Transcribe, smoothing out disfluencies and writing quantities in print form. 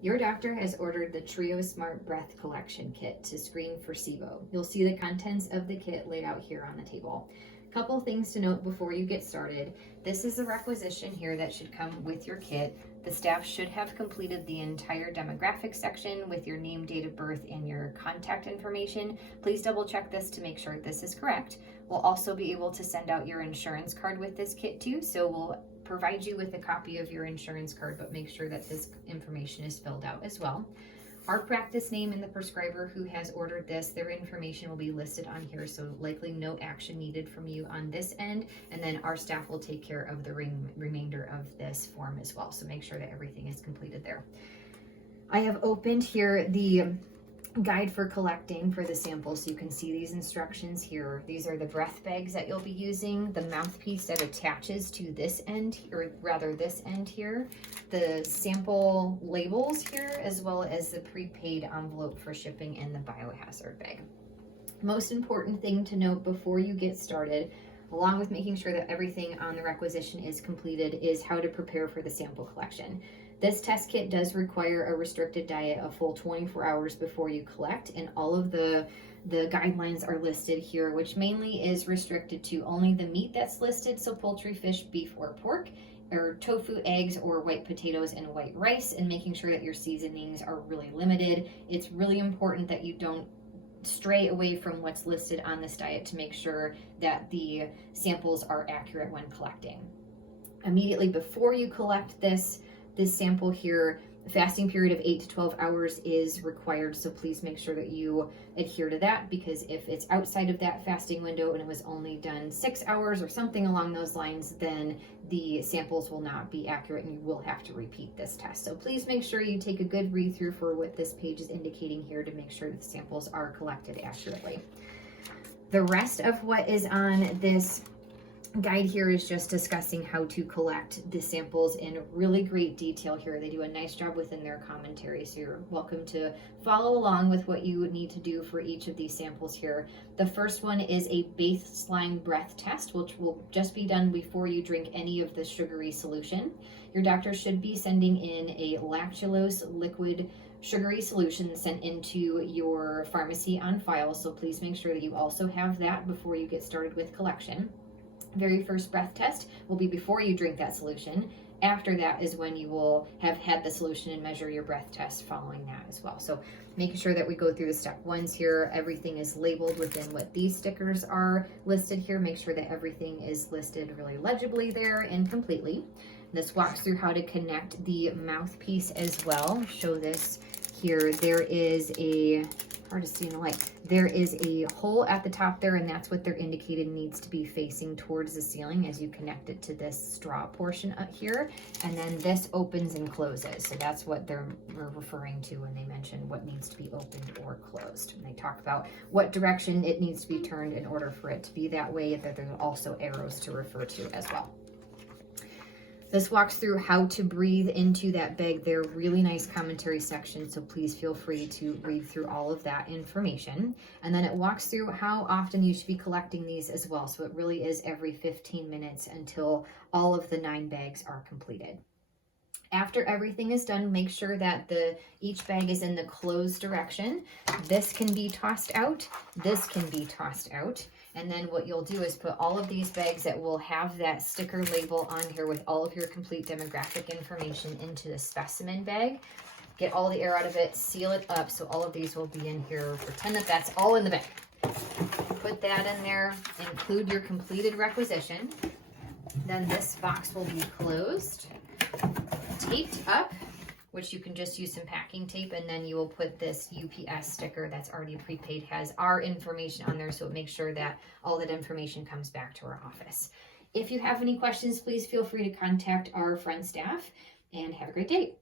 Your doctor has ordered the Trio Smart Breath Collection Kit to screen for SIBO. You'll see the contents of the kit laid out here on the table. Couple things to note before you get started. This is a requisition here that should come with your kit. The staff should have completed the entire demographic section with your name, date of birth, and your contact information. Please double check this to make sure this is correct. We'll also be able to send out your insurance card with this kit too, so we'll provide you with a copy of your insurance card, but make sure that this information is filled out as well. Our practice name and the prescriber who has ordered this, their information will be listed on here, so likely no action needed from you on this end, and then our staff will take care of the remainder of this form as well, so make sure that everything is completed there. I have opened here the guide for collecting for the samples, so you can see these instructions here. These are the breath bags that you'll be using, the mouthpiece that attaches to this end, or rather this end here, the sample labels here, as well as the prepaid envelope for shipping and the biohazard bag. Most important thing to note before you get started, along with making sure that everything on the requisition is completed, is how to prepare for the sample collection. This test kit does require a restricted diet a full 24 hours before you collect, and all of the guidelines are listed here, which mainly is restricted to only the meat that's listed, so poultry, fish, beef, or pork, or tofu, eggs, or white potatoes and white rice, and making sure that your seasonings are really limited. It's really important that you don't stray away from what's listed on this diet to make sure that the samples are accurate when collecting. Immediately before you collect this sample here, the fasting period of 8 to 12 hours is required, so please make sure that you adhere to that, because if it's outside of that fasting window and it was only done 6 hours or something along those lines, then the samples will not be accurate and you will have to repeat this test. So please make sure you take a good read through for what this page is indicating here to make sure that the samples are collected accurately. The rest of what is on this guide here is just discussing how to collect the samples in really great detail here. They do a nice job within their commentary, so you're welcome to follow along with what you need to do for each of these samples here. The first one is a baseline breath test, which will just be done before you drink any of the sugary solution. Your doctor should be sending in a lactulose liquid sugary solution sent into your pharmacy on file, so please make sure that you also have that before you get started with collection. Very first breath test will be before you drink that solution. After that is when you will have had the solution and measure your breath test following that as well. So making sure that we go through the step ones here, everything is labeled within what these stickers are listed here. Make sure that everything is listed really legibly there and completely. This walks through how to connect the mouthpiece as well. Show this here. There is a, hard to see in the light, there is a hole at the top there, and that's what they're indicated needs to be facing towards the ceiling as you connect it to this straw portion up here, and then this opens and closes. So that's what they're referring to when they mention what needs to be opened or closed. And they talk about what direction it needs to be turned in order for it to be that way, that there's also arrows to refer to as well. This walks through how to breathe into that bag there. Really nice commentary section, so please feel free to read through all of that information. And then it walks through how often you should be collecting these as well. So it really is every 15 minutes until all of the 9 bags are completed. After everything is done, make sure that each bag is in the closed direction. This can be tossed out. This can be tossed out. And then what you'll do is put all of these bags that will have that sticker label on here with all of your complete demographic information into the specimen bag. Get all the air out of it, seal it up, so all of these will be in here. Pretend that that's all in the bag. Put that in there, include your completed requisition. Then this box will be closed, taped up, which you can just use some packing tape, and then you will put this UPS sticker that's already prepaid, has our information on there, so it makes sure that all that information comes back to our office. If you have any questions, please feel free to contact our front staff, and have a great day.